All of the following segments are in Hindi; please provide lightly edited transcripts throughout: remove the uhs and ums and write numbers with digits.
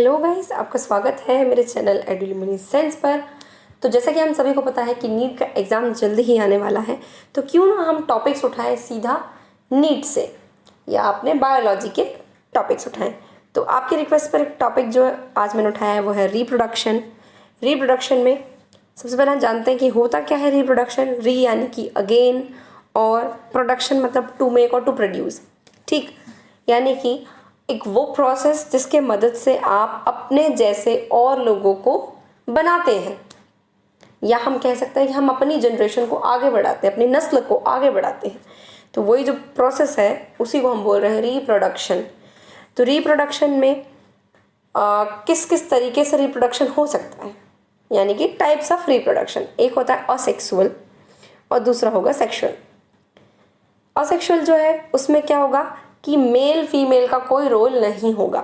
हेलो गाइस, आपका स्वागत है मेरे चैनल एडुल्यूमिनेसेंस पर। तो जैसा कि हम सभी को पता है कि नीट का एग्ज़ाम जल्दी ही आने वाला है, तो क्यों ना हम टॉपिक्स उठाएं सीधा नीट से, या अपने बायोलॉजी के टॉपिक्स उठाएं। तो आपकी रिक्वेस्ट पर एक टॉपिक जो आज मैंने उठाया है वो है रिप्रोडक्शन। रिप्रोडक्शन में सबसे पहले हम जानते हैं कि होता क्या है रिप्रोडक्शन। री यानी कि अगेन, और प्रोडक्शन मतलब टू मेक और टू प्रोड्यूस। ठीक, यानी कि एक वो प्रोसेस जिसके मदद से आप अपने जैसे और लोगों को बनाते हैं, या हम कह सकते हैं कि हम अपनी जनरेशन को आगे बढ़ाते हैं, अपनी नस्ल को आगे बढ़ाते हैं। तो वही जो प्रोसेस है उसी को हम बोल रहे हैं रिप्रोडक्शन। तो रिप्रोडक्शन में किस किस तरीके से रिप्रोडक्शन हो सकता है, यानी कि टाइप्स ऑफ रिप्रोडक्शन। एक होता है असेक्सुअल और दूसरा होगा सेक्सुअल। असेक्सुअल जो है उसमें क्या होगा कि मेल फीमेल का कोई रोल नहीं होगा,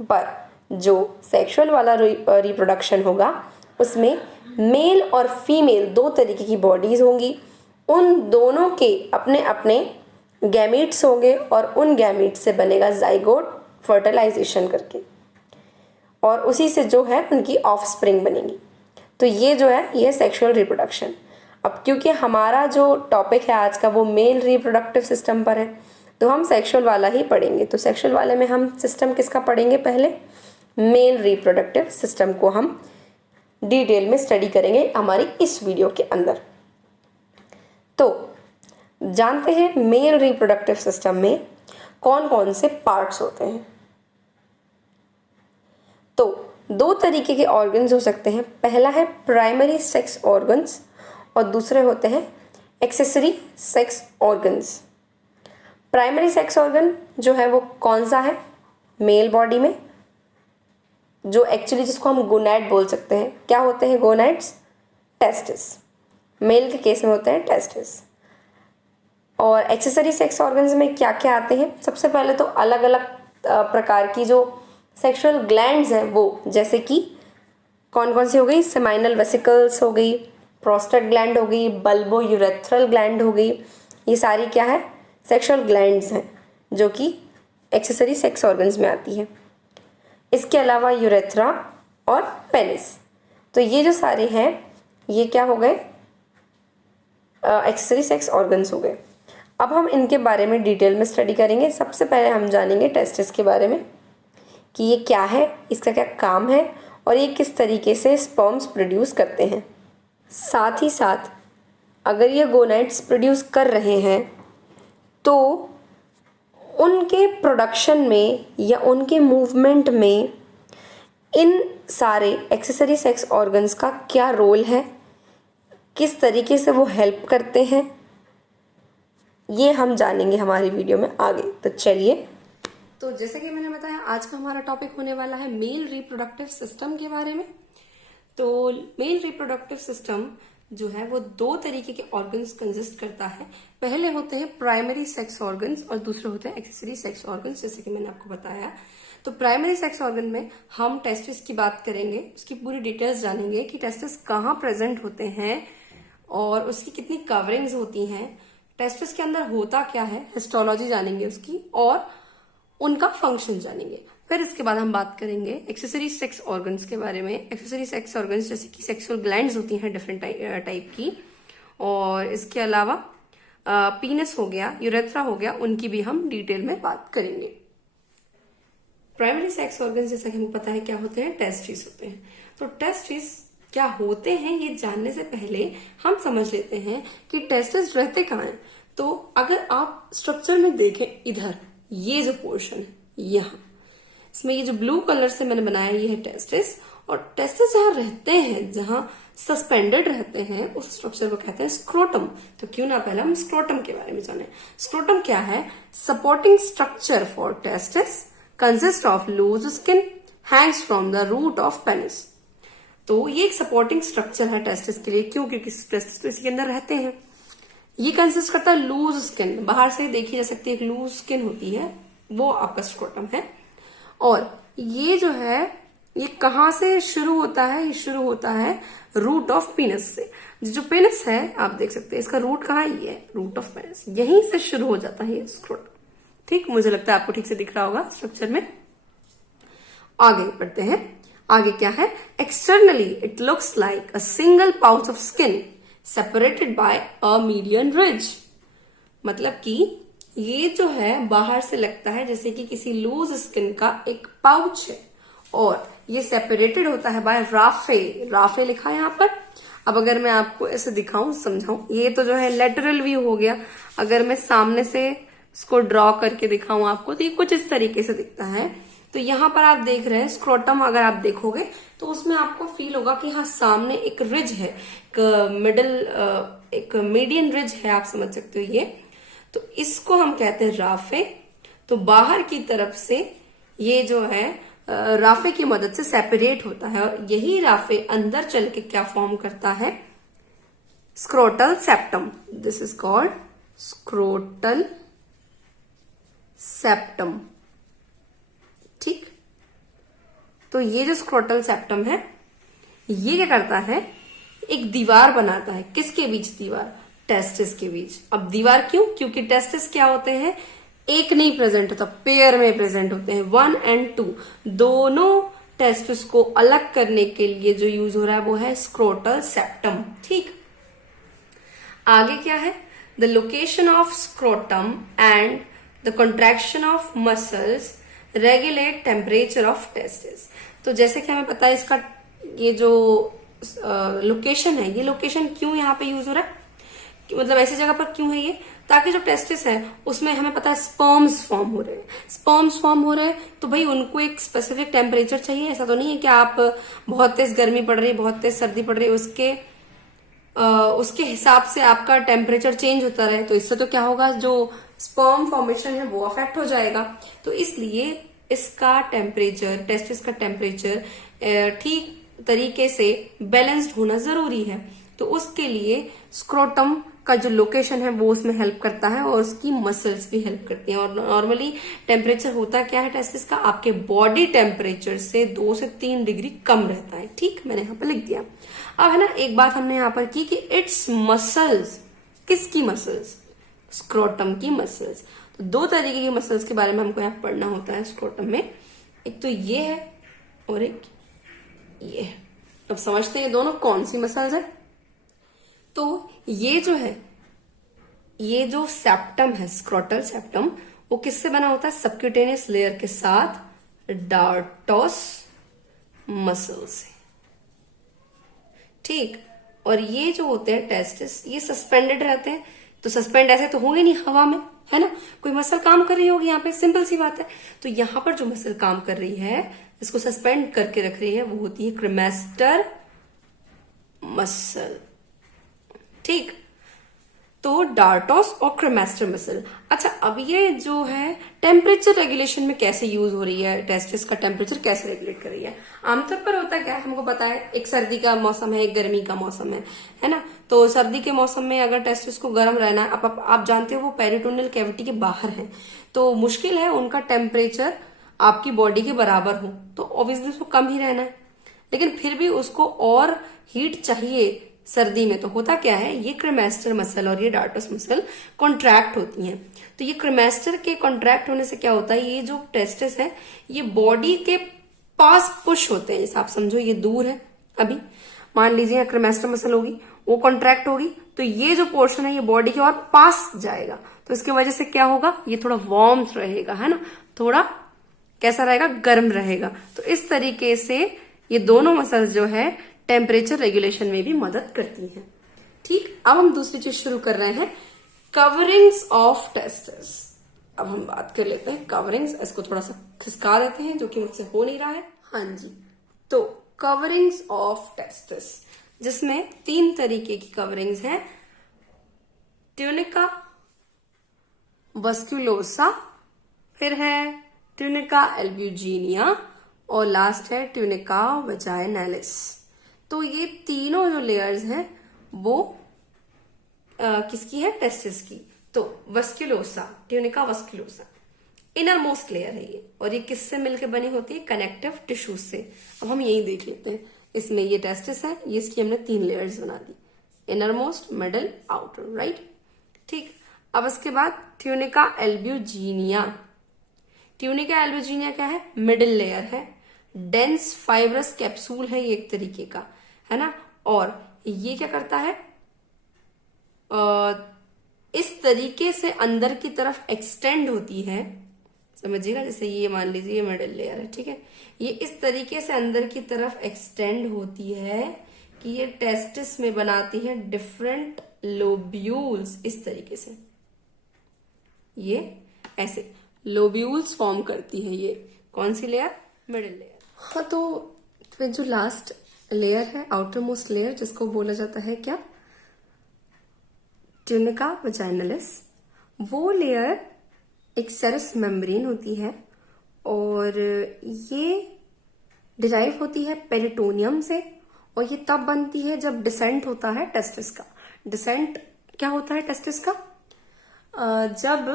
पर जो सेक्सुअल वाला रिप्रोडक्शन होगा उसमें मेल और फीमेल दो तरीके की बॉडीज़ होंगी। उन दोनों के अपने अपने गैमीट्स होंगे और उन गैमीट्स से बनेगा जाइगोट फर्टिलाइजेशन करके, और उसी से जो है उनकी ऑफस्प्रिंग बनेगी। तो ये जो है ये सेक्सुअल रिप्रोडक्शन। अब क्योंकि हमारा जो टॉपिक है आज का वो मेल रिप्रोडक्टिव सिस्टम पर है, तो हम सेक्सुअल वाला ही पढ़ेंगे। तो सेक्सुअल वाले में हम सिस्टम किसका पढ़ेंगे, पहले मेल रिप्रोडक्टिव सिस्टम को हम डिटेल में स्टडी करेंगे हमारी इस वीडियो के अंदर। तो जानते हैं मेल रिप्रोडक्टिव सिस्टम में कौन कौन से पार्ट्स होते हैं। तो दो तरीके के ऑर्गन्स हो सकते हैं। पहला है प्राइमरी सेक्स ऑर्गन्स और दूसरे होते हैं accessory sex organs. Primary sex organ जो है वो कौन सा है मेल बॉडी में, जो एक्चुअली जिसको हम गोनैड बोल सकते हैं। क्या होते हैं गोनैड्स? टेस्टिस। मेल के केस में होते हैं टेस्टिस। और एक्सेसरी सेक्स ऑर्गन्स में क्या क्या आते हैं? सबसे पहले तो अलग अलग प्रकार की जो सेक्सुअल ग्लैंड्स हैं वो, जैसे कि कौन कौन सी हो गई, सेमाइनल वेसिकल्स हो गई, प्रोस्टेट ग्लैंड हो गई, बल्बो यूरेथ्रल ग्लैंड हो गई। ये सारी क्या है, सेक्सुअल ग्लैंड्स हैं जो कि एक्सेसरी सेक्स ऑर्गन्स में आती है। इसके अलावा यूरेथ्रा और पेनिस। तो ये जो सारे हैं ये क्या हो गए, एक्सेसरी सेक्स ऑर्गन्स हो गए। अब हम इनके बारे में डिटेल में स्टडी करेंगे। सबसे पहले हम जानेंगे टेस्टिस के बारे में कि ये क्या है, इसका क्या काम है और ये किस तरीके से स्पर्म्स प्रोड्यूस करते हैं। साथ ही साथ अगर ये गोनाइड्स प्रोड्यूस कर रहे हैं तो उनके प्रोडक्शन में या उनके मूवमेंट में इन सारे एक्सेसरी सेक्स ऑर्गन्स का क्या रोल है, किस तरीके से वो हेल्प करते हैं, ये हम जानेंगे हमारी वीडियो में आगे। तो चलिए, तो जैसे कि मैंने बताया आज का हमारा टॉपिक होने वाला है मेल रिप्रोडक्टिव सिस्टम के बारे में। तो मेल रिप्रोडक्टिव सिस्टम जो है वो दो तरीके के ऑर्गन्स कंसिस्ट करता है। पहले होते हैं प्राइमरी सेक्स ऑर्गन्स और दूसरे होते हैं एक्सेसरी सेक्स ऑर्गन्स, जैसे कि मैंने आपको बताया। तो प्राइमरी सेक्स ऑर्गन में हम टेस्टिस की बात करेंगे, उसकी पूरी डिटेल्स जानेंगे कि टेस्टिस कहाँ प्रेजेंट होते हैं और उसकी कितनी कवरिंग्स होती हैं, टेस्टिस के अंदर होता क्या है, हिस्टोलॉजी जानेंगे उसकी और उनका फंक्शन जानेंगे। फिर इसके बाद हम बात करेंगे एक्सेसरी सेक्स ऑर्गन्स के बारे में। एक्सेसरी सेक्स ऑर्गन्स जैसे कि सेक्सुअल ग्लैंड्स होती हैं डिफरेंट टाइप की, और इसके अलावा पीनस हो गया, यूरेथ्रा हो गया, उनकी भी हम डिटेल में बात करेंगे। प्राइमरी सेक्स ऑर्गन्स जैसा कि हमें पता है क्या होते हैं, टेस्टिस होते हैं। तो टेस्टिस क्या होते हैं ये जानने से पहले हम समझ लेते हैं कि टेस्टिस रहते कहाँ हैं। तो अगर आप स्ट्रक्चर में देखें, इधर ये जो पोर्शन है यहाँ, इसमें ये जो ब्लू कलर से मैंने बनाया ये है टेस्टिस, और टेस्टिस जहाँ रहते हैं, जहाँ सस्पेंडेड रहते हैं, उस स्ट्रक्चर को कहते हैं स्क्रोटम। तो क्यों ना पहले हम स्क्रोटम के बारे में जाने। स्क्रोटम क्या है? Supporting structure for testis consist of loose skin hangs from the root of penis. तो ये एक सपोर्टिंग स्ट्रक्चर है टेस्टिस के लिए। क्यों? क्योंकि टेस्टिस तो इसी के अंदर रहते हैं। ये कंसिस्ट करता है लूज स्किन, बाहर से देखी जा सकती है एक लूज स्किन होती है, वो आपका स्क्रोटम है। और ये जो है ये कहाँ से शुरू होता है? ये शुरू होता है रूट ऑफ पेनिस से। जो पेनिस है आप देख सकते हैं, इसका रूट कहाँ है? ये रूट ऑफ पेनिस, यहीं से शुरू हो जाता है ये स्क्रोटम। ठीक, मुझे लगता है आपको ठीक से दिख रहा होगा स्ट्रक्चर में। आगे बढ़ते हैं। आगे क्या है? Externally it looks like a single pouch of skin separated by a median ridge. मतलब कि ये जो है बाहर से लगता है जैसे कि किसी लूज स्किन का एक पाउच है, और ये सेपरेटेड होता है बाय राफे। राफे लिखा है यहाँ पर। अब अगर मैं आपको ऐसे दिखाऊं, समझाऊं, ये तो जो है लेटरल व्यू हो गया। अगर मैं सामने से इसको ड्रॉ करके दिखाऊं आपको, तो ये कुछ इस तरीके से दिखता है। तो यहाँ पर आप देख रहे हैं स्क्रोटम, अगर आप देखोगे तो उसमें आपको फील होगा कि हाँ सामने एक रिज है, एक मीडियन रिज है, आप समझ सकते हो ये। तो इसको हम कहते हैं राफे। तो बाहर की तरफ से ये जो है राफे की मदद से सेपरेट होता है, और यही राफे अंदर चल के क्या फॉर्म करता है? Scrotal septum. This is called scrotal septum. ठीक, तो ये जो स्क्रोटल सेप्टम है, ये क्या करता है? एक दीवार बनाता है। किसके बीच दीवार? टेस्टिस के बीच। अब दीवार क्यों? क्योंकि टेस्टिस क्या होते हैं? एक नहीं प्रेजेंट होता, पेयर में प्रेजेंट होते हैं, 1 और 2। दोनों टेस्टिस को अलग करने के लिए जो यूज हो रहा है वो है स्क्रोटल सेप्टम। ठीक, आगे क्या है? The location of scrotum and the contraction of muscles regulate temperature of testis. तो जैसे कि हमें पता है इसका ये जो लोकेशन है, ये लोकेशन क्यों यहाँ पे यूज हो रहा है, मतलब ऐसी जगह पर क्यों है ये? ताकि जो टेस्टिस है उसमें हमें पता है स्पर्म्स फॉर्म हो रहे हैं। स्पर्म्स फॉर्म हो रहे हैं तो भाई उनको एक स्पेसिफिक टेम्परेचर चाहिए। ऐसा तो नहीं है कि आप बहुत तेज गर्मी पड़ रही है, बहुत तेज सर्दी पड़ रही है, उसके हिसाब से आपका टेम्परेचर चेंज होता रहे। तो इससे तो क्या होगा, जो स्पर्म फॉर्मेशन है वो अफेक्ट हो जाएगा। तो इसलिए इसका टेम्परेचर, टेस्टिस का टेम्परेचर ठीक तरीके से बैलेंस्ड होना जरूरी है। तो उसके लिए स्क्रोटम का जो लोकेशन है वो उसमें हेल्प करता है, और उसकी मसल्स भी हेल्प करती हैं। और नॉर्मली टेम्परेचर होता क्या है टेस्टिस का? आपके बॉडी टेम्परेचर से 2 से 3 डिग्री कम रहता है। ठीक, मैंने यहाँ पर लिख दिया। अब है ना, एक बात हमने यहाँ पर की कि इट्स मसल्स, किसकी मसल्स? स्क्रोटम की मसल्स। तो 2 तरीके की मसल्स के बारे में हमको यहाँ पढ़ना होता है स्क्रोटम में। एक तो ये है और एक ये। अब समझते हैं दोनों कौन सी मसल्स है। तो ये जो है, ये जो सेप्टम है, स्क्रोटल सेप्टम, वो किससे बना होता है? सबक्यूटेनियस लेयर के साथ डार्टोस मसल से। ठीक, और ये जो होते हैं टेस्टिस, ये सस्पेंडेड रहते हैं। तो सस्पेंड ऐसे तो होंगे नहीं हवा में, है ना? कोई मसल काम कर रही होगी यहाँ पे, सिंपल सी बात है। तो यहाँ पर जो मसल काम कर रही है, इसको सस्पेंड करके रख रही है, वो होती है क्रेमेस्टर मसल। ठीक, तो डार्टोस और क्रेमेस्टर मसल। अच्छा, अब ये जो है टेम्परेचर रेगुलेशन में कैसे यूज हो रही है, टेस्टिस का टेम्परेचर कैसे रेगुलेट कर रही है? आमतौर पर होता क्या है, हमको पता है, एक सर्दी का मौसम है, एक गर्मी का मौसम है ना? तो सर्दी के मौसम में अगर टेस्टिस को गर्म रहना है, आप जानते हो वो पेरिटोनियल कैविटी के बाहर है, तो मुश्किल है उनका टेम्परेचर आपकी बॉडी के बराबर हो, तो ऑब्वियसली उसको कम ही रहना है। लेकिन फिर भी उसको और हीट चाहिए सर्दी में। तो होता क्या है, ये क्रेमेस्टर मसल और ये डार्टोस मसल कॉन्ट्रैक्ट होती हैं। तो ये क्रेमेस्टर के कॉन्ट्रैक्ट होने से क्या होता है, ये जो टेस्टिस है ये बॉडी के पास पुश होते हैं। जैसे आप समझो ये दूर है, अभी मान लीजिए क्रेमेस्टर मसल होगी, वो कॉन्ट्रैक्ट होगी, तो ये जो पोर्शन है ये बॉडी के और पास जाएगा। तो इसकी वजह से क्या होगा, ये थोड़ा वार्म रहेगा, है ना? थोड़ा कैसा रहेगा, गर्म रहेगा। तो इस तरीके से ये दोनों मसल्स जो है टेम्परेचर रेगुलेशन में भी मदद करती हैं। ठीक, अब हम दूसरी चीज शुरू कर रहे हैं, कवरिंग्स ऑफ टेस्टिस। अब हम बात कर लेते हैं कवरिंग्स। इसको थोड़ा सा खिसका देते हैं, जो कि मुझसे हो नहीं रहा है। हाँ जी, तो कवरिंग्स ऑफ टेस्टिस, जिसमें 3 तरीके की कवरिंग्स हैं, ट्यूनिका, वस्कुलोसा, फिर है ट्यूनिका एल्ब्यूजिनिया, और लास्ट है ट्यूनिका वजाइनालिस। तो ये तीनों जो लेयर्स हैं वो किसकी है, टेस्टिस की। तो वस्कुलोसा, ट्यूनिका वस्कुलोसा इनर मोस्ट लेयर है ये, और ये किससे मिलकर बनी होती है, कनेक्टिव टिश्यू से। अब हम यही देख लेते हैं, इसमें ये टेस्टिस है, ये इसकी हमने 3 लेयर्स बना दी, inner most, middle, outer, right. ठीक, अब इसके बाद ट्यूनिका एल्ब्यूजिनिया। ट्यूनिका एल्ब्यूजिनिया क्या है, मिडिल लेयर है। डेंस फाइब्रस कैप्सूल है ये एक तरीके का, है ना। और ये क्या करता है, इस तरीके से अंदर की तरफ एक्सटेंड होती है, समझिएगा। जैसे ये मान लीजिए ये मिडिल लेयर है, ठीक है, ये इस तरीके से अंदर की तरफ एक्सटेंड होती है कि ये टेस्टिस में बनाती है डिफरेंट लोब्यूल्स। इस तरीके से ये ऐसे लोब्यूल्स फॉर्म करती है। ये कौन सी लेयर, मिडिल लेयर। हाँ, तो जो लास्ट लेयर है, आउटर मोस्ट लेयर, जिसको बोला जाता है क्या, ट्यूनिका वजाइनलिस, वो लेयर एक सेरस मेम्ब्रेन होती है और ये डिराइव होती है पेरिटोनियम से, और ये तब बनती है जब डिसेंट होता है टेस्टिस का। डिसेंट क्या होता है टेस्टिस का, जब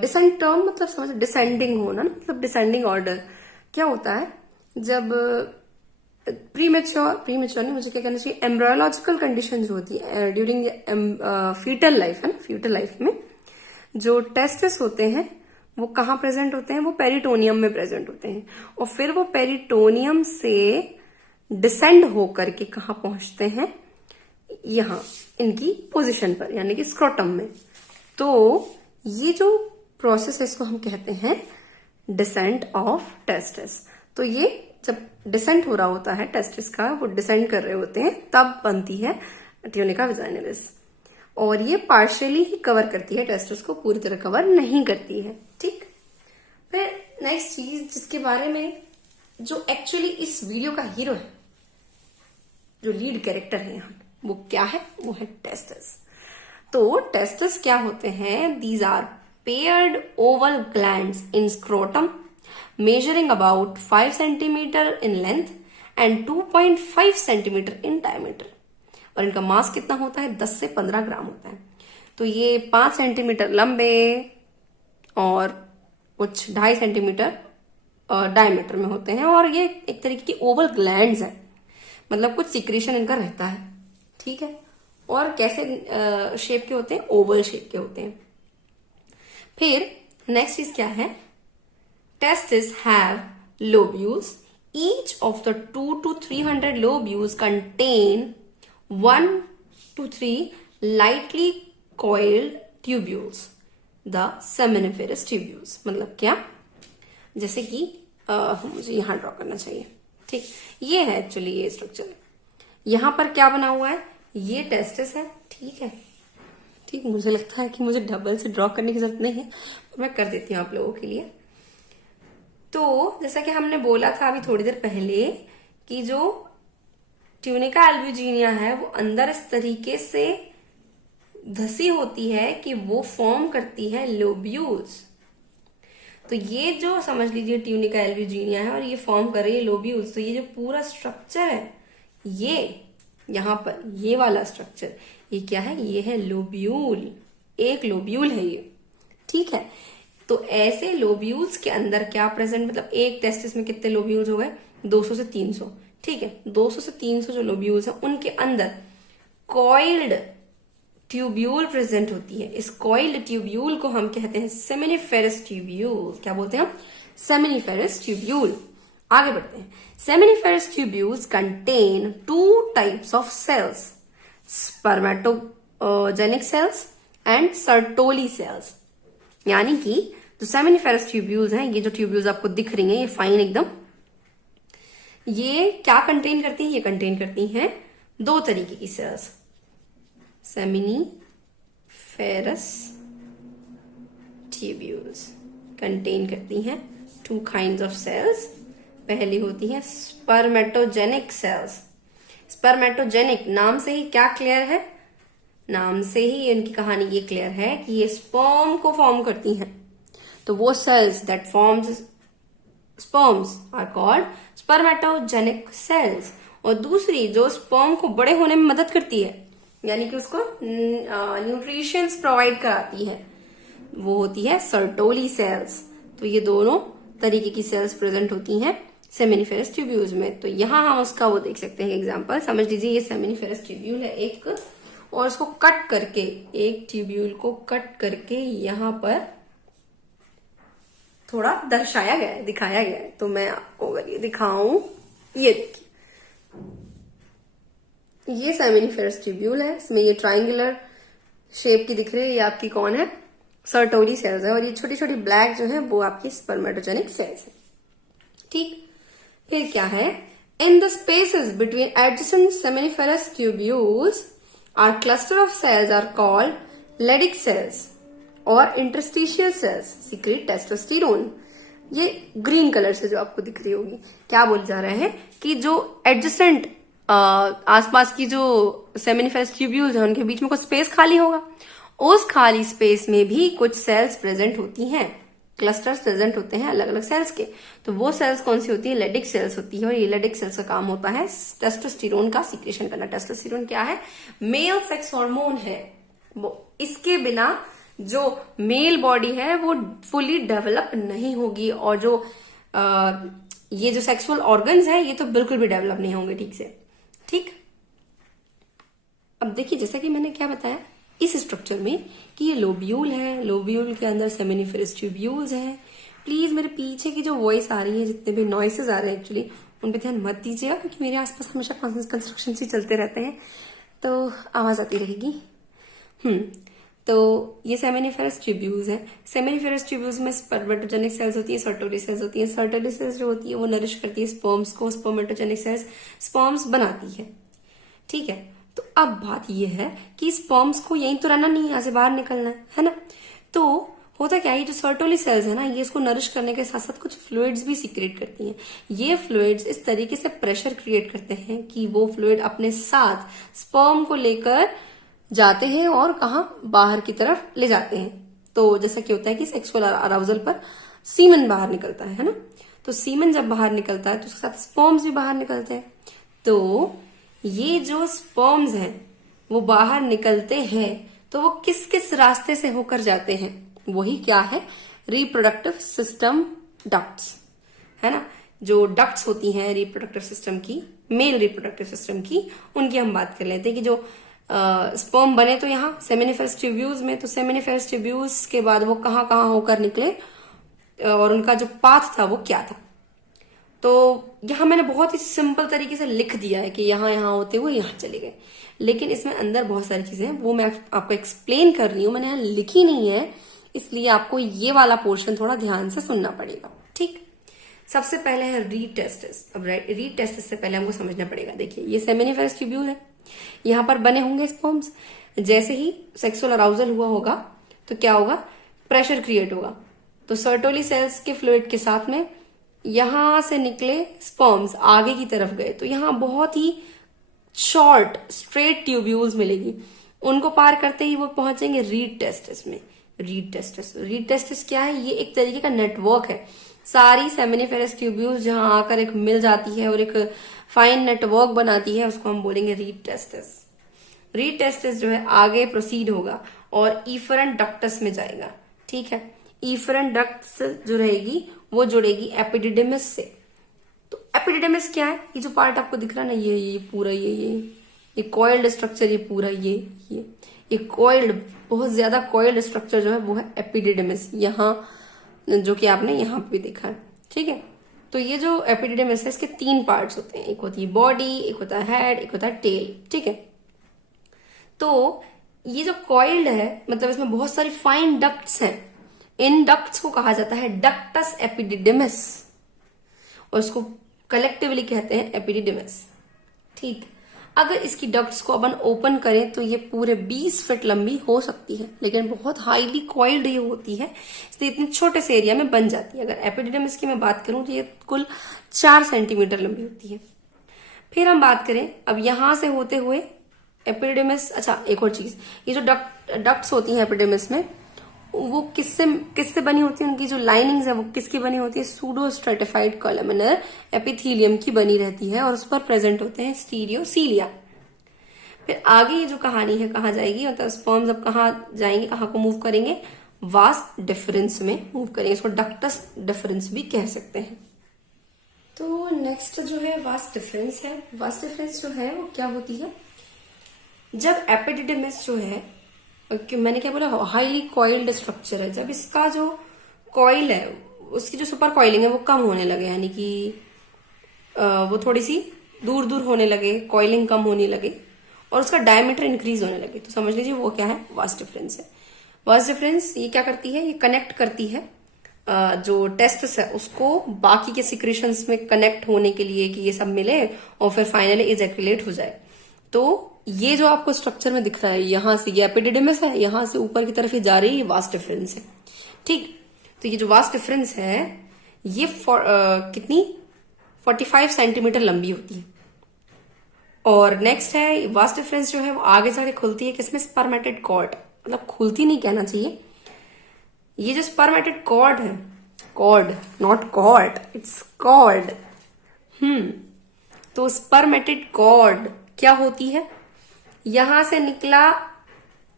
डिसेंट टर्म मतलब समझ, डिसेंडिंग होना ना, मतलब डिसेंडिंग ऑर्डर। क्या होता है जब प्रीमेच्योर नहीं, मुझे क्या कहना चाहिए, एम्ब्रायोलॉजिकल कंडीशन जो होती है ड्यूरिंग फीटल लाइफ, है ना, फीटल लाइफ में जो टेस्टिस होते हैं वो कहाँ प्रेजेंट होते हैं, वो पेरिटोनियम में प्रेजेंट होते हैं, और फिर वो पेरिटोनियम से डिसेंड होकर के कहाँ पहुंचते हैं, यहाँ इनकी पोजीशन पर, यानी कि स्क्रोटम में। तो ये जो प्रोसेस है इसको हम कहते हैं डिसेंट ऑफ टेस्टिस। तो ये जब डिसेंट हो रहा होता है टेस्टिस का, वो डिसेंड कर रहे होते हैं, तब बनती है ट्यूनिका वजाइनलिस। और ये पार्शियली ही कवर करती है टेस्टिस को, पूरी तरह कवर नहीं करती है, ठीक। फिर नेक्स्ट चीज जिसके बारे में, जो एक्चुअली इस वीडियो का हीरो है, जो लीड कैरेक्टर है यहाँ, वो क्या है, वो है टेस्टिस। तो टेस्टिस क्या होते हैं, these are paired oval glands in scrotum measuring about 5 centimeter in length and 2.5 centimeter in diameter, और इनका मास कितना होता है, 10 से 15 ग्राम होता है। तो ये 5 सेंटीमीटर लंबे और कुछ 2.5 सेंटीमीटर डायमीटर में होते हैं, और ये एक तरीके की ओवल ग्लैंड्स है, मतलब कुछ सिक्रीशन इनका रहता है, ठीक है। और कैसे शेप के होते हैं, ओवल शेप के होते हैं। फिर नेक्स्ट चीज क्या है, testes have lobules. Each of the 2 to 300 lobules contain 1 to 3 lightly coiled tubules, the seminiferous tubules। मतलब क्या, जैसे कि मुझे यहां ड्रॉ करना चाहिए, ठीक। ये है एक्चुअली ये स्ट्रक्चर, यहां पर क्या बना हुआ है, ये टेस्टिस है, ठीक है, ठीक। मुझे लगता है कि मुझे डबल से ड्रॉ करने की जरूरत नहीं है, मैं कर देती हूँ आप लोगों के लिए। तो जैसा कि हमने बोला था अभी थोड़ी देर पहले कि जो ट्यूनिका एल्ब्यूजिनिया है वो अंदर इस तरीके से धसी होती है कि वो फॉर्म करती है लोब्यूल्स। तो ये जो समझ लीजिए ट्यूनिका एल्ब्यूजिनिया है और ये फॉर्म कर रही है लोब्यूल्स। तो ये जो पूरा स्ट्रक्चर है, ये यहाँ पर ये वाला स्ट्रक्चर, ये क्या है, ये है लोब्यूल, एक लोब्यूल है ये, ठीक है। तो ऐसे लोब्यूल्स के अंदर क्या प्रेजेंट, मतलब एक टेस्टिस में कितने लोब्यूल्स हो गए, 200 से 300, ठीक है। 200 से 300 जो लोब्यूल्स हैं उनके अंदर कॉइल्ड ट्यूब्यूल प्रेजेंट होती है। इस कॉइल्ड ट्यूब्यूल को हम कहते हैं सेमिनिफेरस ट्यूब्यूल। क्या बोलते हैं हम, सेमिनिफेरस ट्यूब्यूल। आगे बढ़ते हैं। Seminiferous tubules contain 2 types of cells, spermatogenic cells and Sertoli cells. यानी कि जो सेमिनिफेरस ट्यूब्यूल्स हैं, ये जो ट्यूब्यूल्स आपको दिख रही हैं, ये फाइन एकदम, ये क्या कंटेन करती हैं, ये कंटेन करती हैं 2 तरीके की सेल्स। सेमिनिफेरस ट्यूब्यूल्स कंटेन करती हैं 2 काइंड्स ऑफ सेल्स। पहली होती है स्पर्मेटोजेनिक सेल्स। स्पर्मेटोजेनिक नाम से ही क्या क्लियर है, नाम से ही इनकी कहानी ये क्लियर है कि ये स्पर्म को फॉर्म करती हैं। तो वो cells that forms sperms are called spermatogenic cells. और दूसरी जो स्पर्म को बड़े होने में मदद करती है, यानी कि उसको न्यूट्रिशंस प्रोवाइड कराती है, वो होती है सर्टोली सेल्स। तो ये दोनों तरीके की सेल्स प्रेजेंट होती हैं सेमिनिफेरस ट्यूब्यूल्स में। तो यहां हम उसका वो देख सकते हैं एग्जांपल। समझ लीजिए ये सेमिनिफेरस ट्यूब्यूल है एक, और इसको कट करके, एक ट्यूब्यूल को कट करके यहां पर थोड़ा दर्शाया गया है, दिखाया गया है। तो मैं आपको अगर ये दिखाऊं, ये देखिए, ये सेमिनिफेरस ट्यूब्यूल है, इसमें ये ट्राइंगुलर शेप की दिख रही है, ये आपकी कौन है, सर्टोली सेल्स है, और ये छोटी छोटी ब्लैक जो है वो आपकी स्पर्मेटोजेनिक सेल्स है। ठीक, फिर क्या है, in the spaces between adjacent seminiferous tubules are cluster of cells are called Leydig cells और इंटरस्टिशियल सेल्स सीक्रेट टेस्टोस्टेरोन। ये ग्रीन कलर से जो आपको दिख रही होगी, क्या बोल जा रहा है कि जो एडजेसेंट आसपास की जो सेमिनिफेरस ट्यूब्यूल्स है उनके बीच में कुछ स्पेस खाली होगा, उस खाली स्पेस में भी कुछ सेल्स प्रेजेंट होती हैं, क्लस्टर्स प्रेजेंट होते हैं अलग अलग सेल्स के। तो वो सेल्स कौन सी होती है, लेडिक सेल्स होती है, और ये लेडिक सेल्स का काम होता है टेस्टोस्टेरोन का सीक्रेशन करना। टेस्टोस्टेरोन क्या है, मेल सेक्स हार्मोन है, वो इसके बिना जो मेल बॉडी है वो फुली डेवलप नहीं होगी, और जो ये जो सेक्सुअल ऑर्गन्स है ये तो बिल्कुल भी डेवलप नहीं होंगे ठीक से। ठीक, अब देखिए जैसा कि मैंने क्या बताया इस स्ट्रक्चर में कि ये लोब्यूल है, लोब्यूल के अंदर सेमिनिफेरस ट्यूब्यूल्स हैं। प्लीज मेरे पीछे की जो वॉइस आ रही है, जितने भी नॉइसेस आ रहे हैं एक्चुअली उन पे ध्यान मत दीजिएगा, क्योंकि मेरे आसपास हमेशा कंस्ट्रक्शन ही चलते रहते हैं तो आवाज आती रहेगी। तो ये सेमिनिफेरस ट्यूब्यूल्स है। सेमिनिफेरस ट्यूब्यूल्स में स्पर्मेटोजेनिक सेल्स होती है, सर्टोली सेल्स होती है। सर्टोली सेल्स जो होती है वो नरिश करती है स्पर्म्स को, स्पर्मेटोजेनिक सेल्स स्पर्म्स बनाती है। ठीक है, तो अब बात ये है कि स्पर्म्स को यहीं तो रहना नहीं है, यहाँ से बाहर निकलना है ना। तो होता क्या है, ये जो सर्टोली सेल्स है ना, ये इसको नरिश करने के साथ साथ कुछ फ्लूइड्स भी सीक्रेट करती हैं। ये फ्लूइड्स इस तरीके से प्रेशर क्रिएट करते हैं कि वो फ्लूइड अपने साथ स्पर्म को लेकर जाते हैं और कहा बाहर की तरफ ले जाते हैं। तो जैसा कि होता है कि सेक्सुअल अराउजल पर सीमन बाहर निकलता है ना, तो सीमन जब बाहर निकलता है तो उसके साथ स्पर्म्स भी बाहर निकलते हैं। तो ये जो स्पर्म्स हैं वो बाहर निकलते हैं तो वो किस किस रास्ते से होकर जाते हैं, वही क्या है, रिप्रोडक्टिव सिस्टम डक्ट्स है ना। जो डक्ट्स होती हैं रिप्रोडक्टिव सिस्टम की, मेल रिप्रोडक्टिव सिस्टम की, उनकी हम बात कर लेते हैं कि जो स्पर्म बने तो यहाँ सेमिनिफेरस ट्यूब्यूल्स में, तो सेमिनिफेरस ट्यूब्यूल्स के बाद वो कहाँ कहाँ होकर निकले और उनका जो पाथ था वो क्या था। तो यहाँ मैंने बहुत ही सिंपल तरीके से लिख दिया है कि यहाँ यहाँ होते हुए यहाँ चले गए, लेकिन इसमें अंदर बहुत सारी चीजें हैं वो मैं आपको एक्सप्लेन कर रही हूँ, मैंने यहाँ लिखी नहीं है, इसलिए आपको ये वाला पोर्शन थोड़ा ध्यान से सुनना पड़ेगा। ठीक, सबसे पहले है रीटेस्टिस। अब रीटेस्टिस से पहले हमको समझना पड़ेगा, देखिए ये सेमिनिफेरस ट्यूब्यूल है, यहाँ पर बने होंगे स्पर्म्स। जैसे ही सेक्सुअल अराउजल हुआ होगा तो क्या होगा, प्रेशर क्रिएट होगा, तो सर्टोली सेल्स के फ्लूइड के साथ में यहां से निकले स्पर्म्स आगे की तरफ गए, तो यहाँ बहुत ही शॉर्ट स्ट्रेट ट्यूब्यूल्स मिलेगी, उनको पार करते ही वो पहुंचेंगे रीटेस्टिस में। रीटेस्टिस क्या है, ये एक तरीके का नेटवर्क है, सारी सेमिनिफेरस ट्यूब्यूल्स जहां आकर एक मिल जाती है और एक फाइन नेटवर्क बनाती है, उसको हम बोलेंगे रीटेस्टिस। रीटेस्टिस जो है आगे प्रोसीड होगा और इफरेंट डक्टस में जाएगा। ठीक है, इफरेंट डक्टस जो रहेगी वो जुड़ेगी एपिडिडिमिस से। तो एपिडिडिमिस क्या है, ये जो पार्ट आपको दिख रहा है ना, ये पूरा ये कॉइल्ड स्ट्रक्चर, ये पूरा ये कॉइल्ड, बहुत ज्यादा कॉइल्ड स्ट्रक्चर जो है वो है एपिडिडिमिस, यहाँ जो कि आपने यहाँ पे भी देखा है। ठीक है, तो ये जो एपिडिडिमिस है इसके 3 पार्ट्स होते हैं, एक होती है बॉडी, एक होता है हेड, एक होता है टेल। ठीक है, तो ये जो कॉइल्ड है मतलब इसमें बहुत सारी फाइन डक्ट्स हैं, इन डक्ट्स को कहा जाता है डक्टस एपिडिडिमिस और उसको कलेक्टिवली कहते हैं एपिडिडिमिस। ठीक, अगर इसकी डक्ट्स को अपन ओपन करें तो ये पूरे 20 फीट लंबी हो सकती है, लेकिन बहुत हाईली कॉइल्ड ये होती है, इसलिए इतने छोटे से एरिया में बन जाती है। अगर एपिडिडिमिस की मैं बात करूं तो ये कुल 4 सेंटीमीटर लंबी होती है। फिर हम बात करें अब यहां से होते हुए एपिडिडिमिस, अच्छा एक और चीज, ये जो डक्ट्स होती है एपिडिडिमिस में वो किससे बनी होती है, उनकी जो लाइनिंग्स है वो किसकी बनी होती है, सूडो स्ट्रेटिफाइड कोलुमिनर एपिथेलियम की बनी रहती है और उस पर प्रेजेंट होते हैं स्टीरियोसीलिया। फिर आगे ये जो कहानी है कहाँ जाएगी, मतलब स्पर्म्स अब कहाँ जाएंगे, कहाँ को मूव करेंगे, वास डिफरेंस में मूव करेंगे, इसको डक्टस डिफरेंस भी कह सकते हैं। तो नेक्स्ट जो है वास डिफरेंस है। वास डिफरेंस जो है वो क्या होती है, जब एपिडिडिमिस जो है, मैंने क्या बोला, हाईली कॉइल्ड स्ट्रक्चर है, जब इसका जो कॉइल है उसकी जो सुपर कॉइलिंग है वो कम होने लगे, यानी कि वो थोड़ी सी दूर दूर होने लगे, कॉइलिंग कम होने लगे और उसका डायमीटर इंक्रीज होने लगे। तो समझ लीजिए वो क्या है, वास्ट डिफरेंस है। वास्ट डिफरेंस ये क्या करती है, ये कनेक्ट करती है जो टेस्टिस है उसको बाकी के सिक्रेशंस में कनेक्ट होने के लिए कि ये सब मिले और फिर फाइनली इजैकुलेट हो जाए। तो ये जो आपको स्ट्रक्चर में दिख रहा है, यहां से ये एपिडिडिमिस है, यहां से ऊपर की तरफ ये जा रही है, ये वास्ट डिफरेंस है। ठीक, तो ये जो वास्ट डिफरेंस है ये कितनी 45 सेंटीमीटर लंबी होती है। और नेक्स्ट है वास्ट डिफरेंस जो है वो आगे जाके खुलती है किसमें, स्पर्मेटेड कॉर्ड, मतलब खुलती नहीं कहना चाहिए, ये जो स्पर्मेटेड कॉर्ड है, cord not cord, it's cord. तो स्पर्मेटेड कॉर्ड क्या होती है, यहां से निकला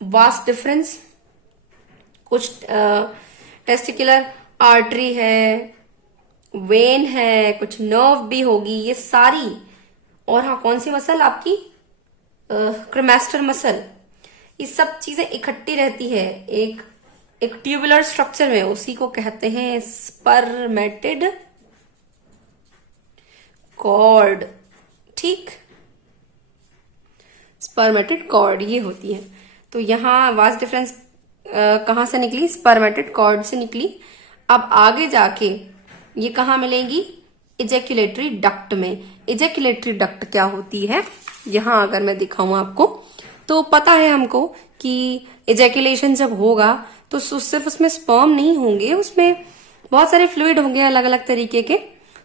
वास्ट डिफरेंस, कुछ टेस्टिकुलर आर्टरी है, वेन है, कुछ नर्व भी होगी, ये सारी, और हाँ कौन सी मसल आपकी, क्रेमास्टर मसल, ये सब चीजें इकट्ठी रहती है एक ट्यूबुलर स्ट्रक्चर में, उसी को कहते हैं स्पर्मेटेड कॉर्ड। ठीक, स्पर्मेटेड कॉर्ड ये होती है। तो यहां वास्ट डिफरेंस कहां से निकली, स्पर्मेटेड कॉर्ड से निकली। अब आगे जाके ये कहां मिलेगी, इजैक्युलेटरी डक्ट में। इजैक्युलेटरी डक्ट क्या होती है, यहां अगर मैं दिखाऊं आपको तो पता है हमको कि इजैक्युलेशन जब होगा तो सिर्फ उसमें स्पर्म नहीं होंगे, उसमें बहुत सारे फ्लूइड होंगे अलग अलग तरीके के।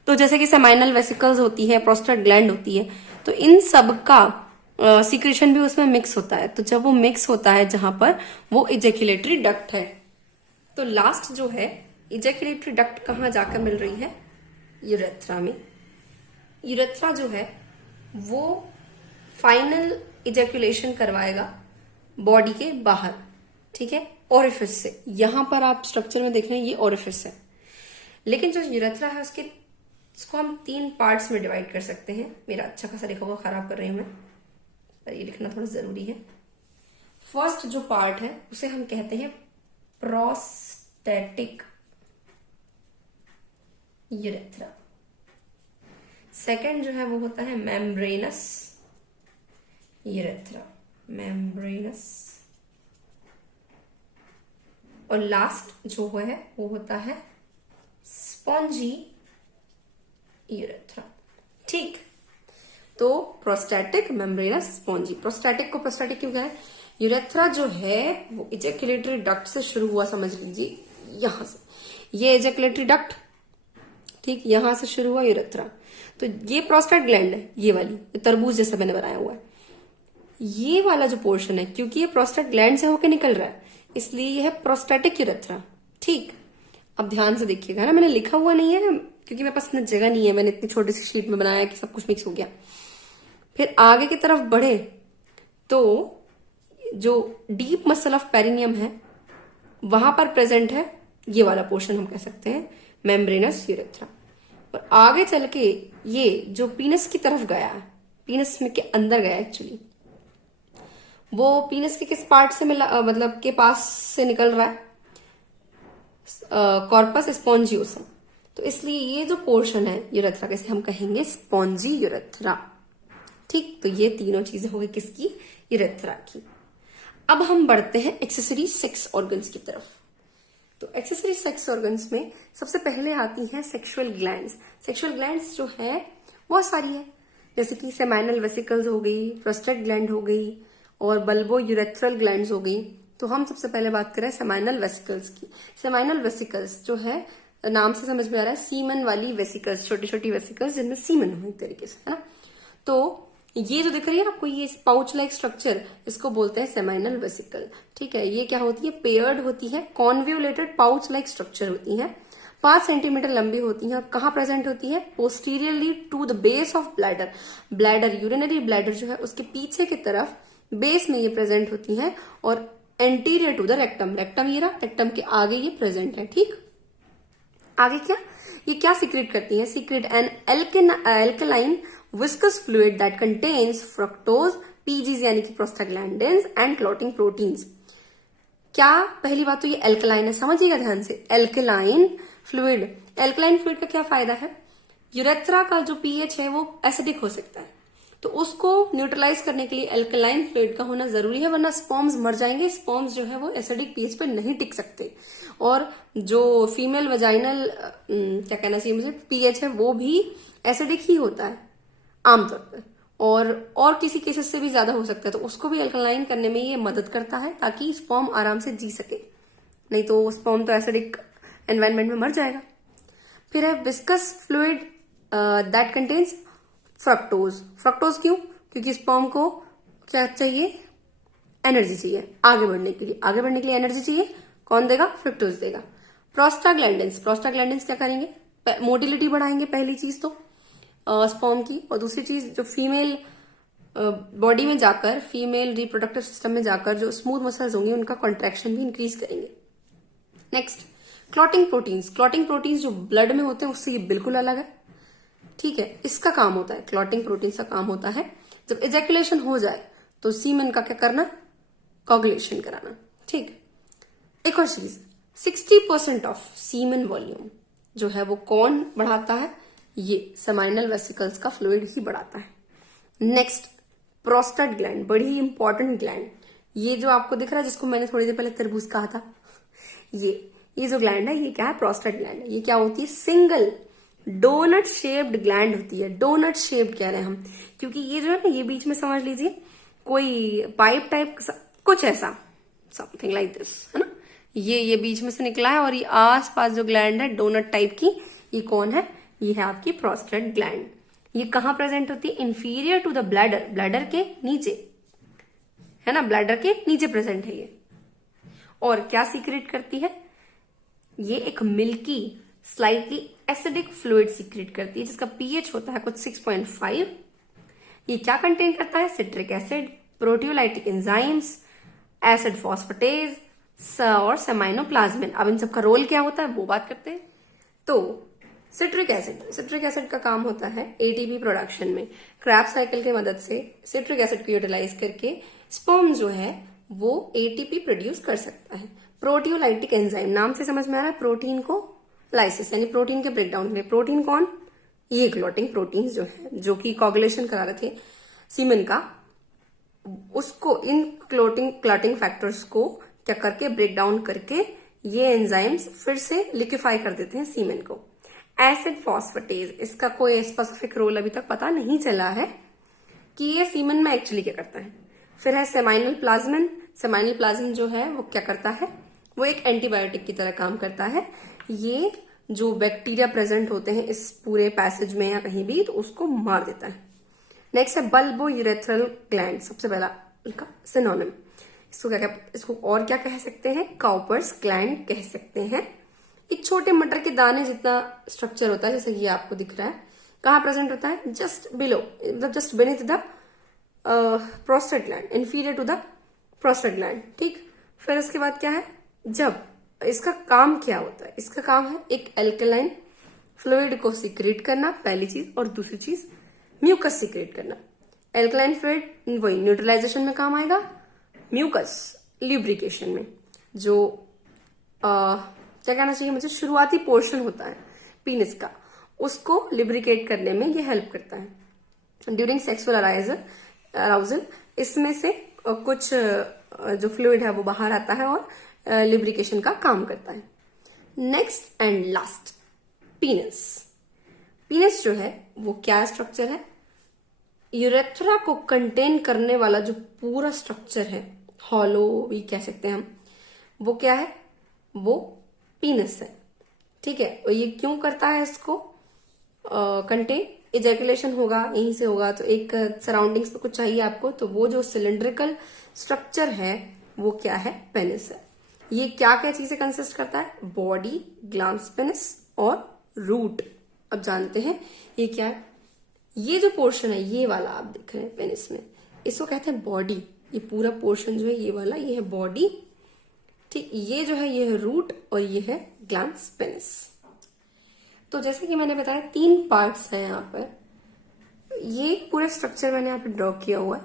तो जैसे कि सेमाइनल वेसिकल्स होती है, प्रोस्टेट ग्लैंड होती है, तो इन सब का सीक्रेशन भी उसमें मिक्स होता है। तो जब वो मिक्स होता है जहां पर, वो इजैक्युलेटरी डक्ट है। तो लास्ट जो है इजैक्युलेटरी डक्ट कहाँ जाकर मिल रही है, यूरेथ्रा में। यूरेथ्रा जो है वो फाइनल इजैक्युलेशन करवाएगा बॉडी के बाहर, ठीक है, ओरिफिस से। यहां पर आप स्ट्रक्चर में देख रहे हैं ये ओरिफिस है, लेकिन जो यूरेथ्रा है इसको हम 3 पार्ट्स में डिवाइड कर सकते हैं। मेरा अच्छा खासा लिखा हुआ खराब कर रही हूं मैं, पर ये लिखना थोड़ा जरूरी है। फर्स्ट जो पार्ट है उसे हम कहते हैं प्रोस्टेटिक यूरेथ्रा। सेकंड जो है वो होता है मेम्ब्रेनस यूरेथ्रा, मेम्ब्रेनस। और लास्ट जो है वो होता है स्पॉन्जी यूरेथ्रा। ठीक, तो प्रोस्टैटिक, मेम्ब्रेनस, स्पॉन्जी। प्रोस्टैटिक को प्रोस्टैटिक क्यों कहा, यूरेथ्रा जो है वो इजैक्युलेटरी डक्ट से शुरू हुआ, समझ लीजिए यहां से, ये इजैक्युलेटरी डक्ट, ठीक, यहां से शुरू हुआ यूरेथ्रा। तो ये प्रोस्टेट ग्लैंड है, ये वाली तरबूज जैसा मैंने बनाया हुआ है, ये वाला जो पोर्शन है, क्योंकि ये प्रोस्टेट ग्लैंड से होकर निकल रहा है इसलिए ये है प्रोस्टैटिक यूरेथ्रा। ठीक, अब ध्यान से देखिएगा ना, मैंने लिखा हुआ नहीं है क्योंकि मेरे पास इतनी जगह नहीं है, मैंने इतनी छोटी सी शीट में बनाया कि सब कुछ मिक्स हो गया। फिर आगे की तरफ बढ़े तो जो डीप मसल ऑफ पेरिनियम है वहां पर प्रेजेंट है ये वाला पोर्शन, हम कह सकते हैं मेम्ब्रेनस यूरेथ्रा। और आगे चल के ये जो पीनस की तरफ गया है, पीनस में के अंदर गया एक्चुअली, वो पीनस के किस पार्ट से मिला, मतलब के पास से निकल रहा है, कॉर्पस स्पॉन्जियोसम। तो इसलिए ये जो पोर्शन है यूरेथ्रा का, इसे हम कहेंगे स्पॉन्जी यूरेथ्रा। ठीक, तो ये तीनों चीजें हो गई किसकी, यूरेथ्रा की। अब हम बढ़ते हैं एक्सेसरी सेक्स ऑर्गन्स की तरफ। तो एक्सेसरी सेक्स ऑर्गन्स में सबसे पहले आती हैं सेक्सुअल ग्लैंड्स। सेक्सुअल ग्लैंड्स जो है बहुत सारी है, जैसे कि सेमाइनल वेसिकल्स हो गई, प्रोस्टेट ग्लैंड हो गई और बल्बो यूरेथ्रल ग्लैंड्स हो गई। तो हम सबसे पहले बात करें सेमाइनल वेसिकल्स की। सेमाइनल वेसिकल्स जो है, नाम से समझ में आ रहा है, सीमन वाली वेसिकल्स, छोटी छोटी वेसिकल्स जिनमें सीमन हो एक तरीके से, है ना। तो ये जो दिख रही है आपको, ये पाउच लाइक स्ट्रक्चर, इसको बोलते हैं सेमाइनल वेसिकल। ठीक है, ये क्या होती है, पेयर्ड होती है, कॉन्व्यूलेटेड पाउच लाइक स्ट्रक्चर होती है, 5 सेंटीमीटर लंबी होती है। और कहाँ प्रेजेंट होती है, posteriorly to the base of bladder. Bladder, urinary bladder जो है उसके पीछे की तरफ बेस में ये प्रेजेंट होती है, और anterior to the rectum, rectum ये रहा, रेक्टम के आगे ये प्रेजेंट है। ठीक, आगे क्या, ये क्या सीक्रेट करती है, secrete an alkaline viscous fluid that contains fructose, PGs यानी कि प्रोस्टाग्लैंडिन्स एंड क्लॉटिंग प्रोटीन्स। क्या, पहली बात तो ये एल्कलाइन है, समझिएगा ध्यान से, एल्कलाइन फ्लूइड, एल्कलाइन फ्लूइड का क्या फायदा है, यूरेथ्रा का जो पीएच है वो एसिडिक हो सकता है, तो उसको न्यूट्रलाइज करने के लिए एल्कलाइन फ्लूइड का होना जरूरी है, वरना स्पर्म्स मर जाएंगे। स्पर्म्स जो है वो एसिडिक पीएच पे नहीं टिक सकते, और जो फीमेल वजाइनल क्या कहना चाहिए मुझे, पीएच है वो भी एसिडिक ही होता है आमतौर पर, और किसी केसेस से भी ज्यादा हो सकता है, तो उसको भी अल्कलाइन करने में ये मदद करता है ताकि स्पर्म आराम से जी सके, नहीं तो स्पर्म तो एसिडिक एनवायरमेंट में मर जाएगा। फिर है viscous fluid that contains fructose. Fructose क्यों, क्योंकि स्पर्म को क्या चाहिए, एनर्जी चाहिए आगे बढ़ने के लिए, आगे बढ़ने के लिए एनर्जी चाहिए, कौन देगा, फ्रक्टोज देगा। प्रोस्टाग्लैंडिन्स, प्रोस्टाग्लैंडिन्स क्या करेंगे, मोटिलिटी बढ़ाएंगे पहली चीज तो स्पर्म की, और दूसरी चीज जो फीमेल बॉडी में जाकर, फीमेल रिप्रोडक्टिव सिस्टम में जाकर जो स्मूथ मसल्स होंगे उनका कॉन्ट्रैक्शन भी इंक्रीज करेंगे। Next, clotting proteins. Clotting proteins जो ब्लड में होते हैं उससे ये बिल्कुल अलग है, ठीक है। इसका काम होता है, क्लॉटिंग प्रोटीन्स का काम होता है जब इजैकुलेशन हो जाए तो सीमेन का क्या करना, कोगुलेशन कराना, ठीक। एक और चीज, 60% ऑफ सीमेन वॉल्यूम जो है वो कौन बढ़ाता है, ये सेमाइनल वेसिकल्स का फ्लूइड ही बढ़ाता है। नेक्स्ट, प्रोस्टेट ग्लैंड, बड़ी ही इंपॉर्टेंट ग्लैंड, ये जो आपको दिख रहा है जिसको मैंने थोड़ी देर पहले तरबूज कहा था, ये जो ग्लैंड है ये क्या है, प्रोस्टेट ग्लैंड है। ये क्या होती है, सिंगल डोनट शेप्ड ग्लैंड होती है। डोनट शेप्ड कह रहे हैं हम क्योंकि ये जो है ना, ये बीच में समझ लीजिए कोई पाइप टाइप कुछ ऐसा, समथिंग लाइक दिस, है ना, ये बीच में से निकला है, और ये आस पास जो ग्लैंड है डोनट टाइप की, ये कौन है, ये है आपकी प्रोस्टेट ग्लैंड। ये कहाँ प्रेजेंट होती है, inferior to the bladder, bladder के नीचे, है ना, ब्लैडर के नीचे प्रेजेंट है ये। और क्या सीक्रेट करती है, ये एक milky slightly acidic fluid secret करती है जिसका पीएच होता है कुछ 6.5। ये क्या कंटेन करता है, citric acid, proteolytic enzymes, acid phosphatase और सेमाइनोप्लाज्मिन। अब इन सबका रोल क्या होता है वो बात करते हैं। तो सिट्रिक एसिड का काम होता है एटीपी प्रोडक्शन में। क्रैब साइकिल की मदद से सिट्रिक एसिड को यूटिलाइज करके स्पर्म जो है वो एटीपी प्रोड्यूस कर सकता है। प्रोटियोलाइटिक एंजाइम, नाम से समझ में आ रहा है, प्रोटीन को लाइसिस यानी प्रोटीन के ब्रेकडाउन के लिए। प्रोटीन कौन, ये क्लॉटिंग प्रोटीन्स जो है, जो कि कोगुलेशन करा रहे थे सीमेन का, उसको इन क्लॉटिंग फैक्टर्स को क्या करके ब्रेक डाउन करके ये एंजाइम्स फिर से लिक्विफाई कर देते हैं सीमेन को। एसिड फॉस्फेटेज, इसका कोई स्पेसिफिक रोल अभी तक पता नहीं चला है कि ये सीमेन में एक्चुअली क्या करता है। फिर है सेमाइनल प्लाज्मिन। सेमाइनल प्लाज्मिन जो है वो क्या करता है, वो एक एंटीबायोटिक की तरह काम करता है। ये जो बैक्टीरिया प्रेजेंट होते हैं इस पूरे पैसेज में या कहीं भी, तो उसको मार देता है। नेक्स्ट है बल्बो यूरेथ्रल ग्लैंड, सबसे पहला इनका सिनोनिम, इसको और क्या कह सकते हैं, काउपर्स ग्लैंड कह सकते हैं। एक छोटे मटर के दाने जितना स्ट्रक्चर होता है, जैसे ये आपको दिख रहा है, कहाँ प्रेजेंट होता है, जस्ट बिलो, मतलब just beneath the prostate gland, inferior to the prostate gland, ठीक। फिर उसके बाद क्या है, जब इसका काम क्या होता है, इसका काम है एक एल्कलाइन फ्लूइड को सीक्रेट करना पहली चीज, और दूसरी चीज म्यूकस सीक्रेट करना। एल्कलाइन फ्लूइड वही न्यूट्रलाइजेशन में काम आएगा, म्यूकस ल्यूब्रिकेशन में, जो क्या कहना चाहिए मुझे, शुरुआती पोर्शन होता है पीनिस का, उसको लिब्रिकेट करने में ये हेल्प करता है। ड्यूरिंग सेक्सुअल अराउजल इसमें से कुछ जो फ्लूइड है वो बाहर आता है और लिब्रिकेशन का काम करता है। Next and last, पीनस। पीनस जो है वो क्या स्ट्रक्चर है, यूरेथ्रा को कंटेन करने वाला जो पूरा स्ट्रक्चर है, हॉलो भी कह सकते हैं हम, वो क्या है, वो पीनस है, ठीक है। और ये क्यों करता है इसको कंटेन, इजैकुलेशन होगा यहीं से होगा, तो एक सराउंडिंग्स में कुछ चाहिए आपको, तो वो जो सिलिंड्रिकल स्ट्रक्चर है वो क्या है, पेनिस है। ये क्या क्या चीजें कंसिस्ट करता है, बॉडी, ग्लैंड्स, पेनिस और रूट। अब जानते हैं ये क्या है। ये जो पोर्शन है ये वाला आप देख रहे हैं पेनिस में, इसको कहते हैं बॉडी। ये पूरा पोर्शन जो है ये वाला, ये है बॉडी, ठीक। ये जो है ये है रूट और ये है ग्लैंड्स, पेनिस। तो जैसे कि मैंने बताया 3 पार्ट्स हैं यहाँ पर। ये पूरा स्ट्रक्चर मैंने यहाँ पे ड्रॉ किया हुआ है।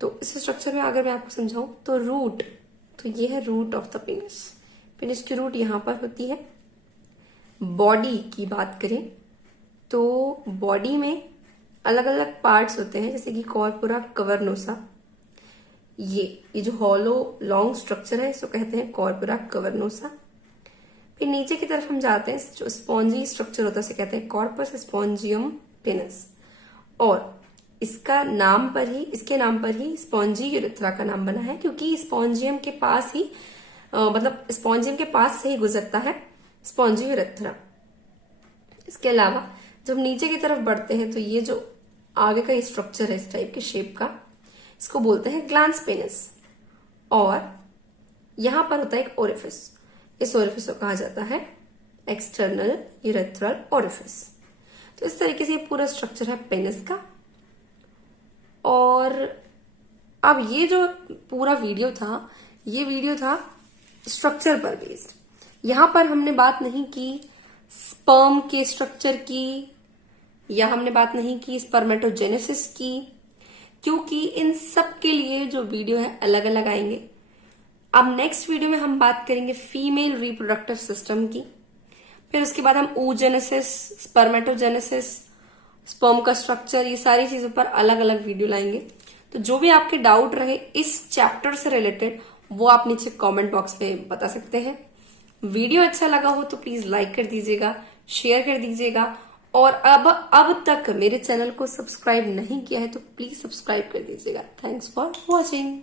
तो इस स्ट्रक्चर में अगर मैं आपको समझाऊं तो रूट, तो ये है root of the penis. Penis की रूट यहाँ पर होती है, बॉडी की बात करें तो बॉडी में अलग अलग पार्ट्स होते हैं, जैसे कि कॉर्पोरा कवर्नोसा। ये जो हॉलो लॉन्ग स्ट्रक्चर है इसको कहते हैं कॉर्पोरा कवर्नोसा। फिर नीचे की तरफ हम जाते हैं, जो स्पॉन्जी स्ट्रक्चर होता है उसे कहते हैं कॉर्पस स्पॉन्जियम पेनस। और इसके नाम पर ही स्पॉन्जी यूरेथ्रा का नाम बना है, क्योंकि स्पॉन्जियम के पास ही मतलब स्पॉन्जियम के पास से ही गुजरता है स्पॉन्जी यूरेथ्रा। इसके अलावा जब नीचे की तरफ बढ़ते हैं तो ये जो आगे का स्ट्रक्चर है इस टाइप के शेप का, इसको बोलते हैं ग्लैंस पेनिस। और यहां पर होता है एक ओरिफिस, इस ओरिफिस को कहा जाता है एक्सटर्नल यूरेथ्रल ओरिफिस। तो इस तरीके से ये पूरा स्ट्रक्चर है पेनिस का। और अब ये जो पूरा वीडियो था, ये वीडियो था स्ट्रक्चर पर बेस्ड। यहां पर हमने बात नहीं की स्पर्म के स्ट्रक्चर की, या हमने बात नहीं की स्पर्मेटोजेनेसिस की, क्योंकि इन सब के लिए जो वीडियो है अलग अलग आएंगे। अब नेक्स्ट वीडियो में हम बात करेंगे फीमेल रिप्रोडक्टिव सिस्टम की, फिर उसके बाद हम oogenesis, स्पर्मेटोजेनेसिस, स्पर्म का स्ट्रक्चर, ये सारी चीजों पर अलग अलग वीडियो लाएंगे। तो जो भी आपके डाउट रहे इस चैप्टर से रिलेटेड वो आप नीचे कमेंट बॉक्स में बता सकते हैं। वीडियो अच्छा लगा हो तो प्लीज लाइक कर दीजिएगा, शेयर कर दीजिएगा, और अब तक मेरे चैनल को सब्सक्राइब नहीं किया है तो प्लीज सब्सक्राइब कर दीजिएगा। Thanks for watching.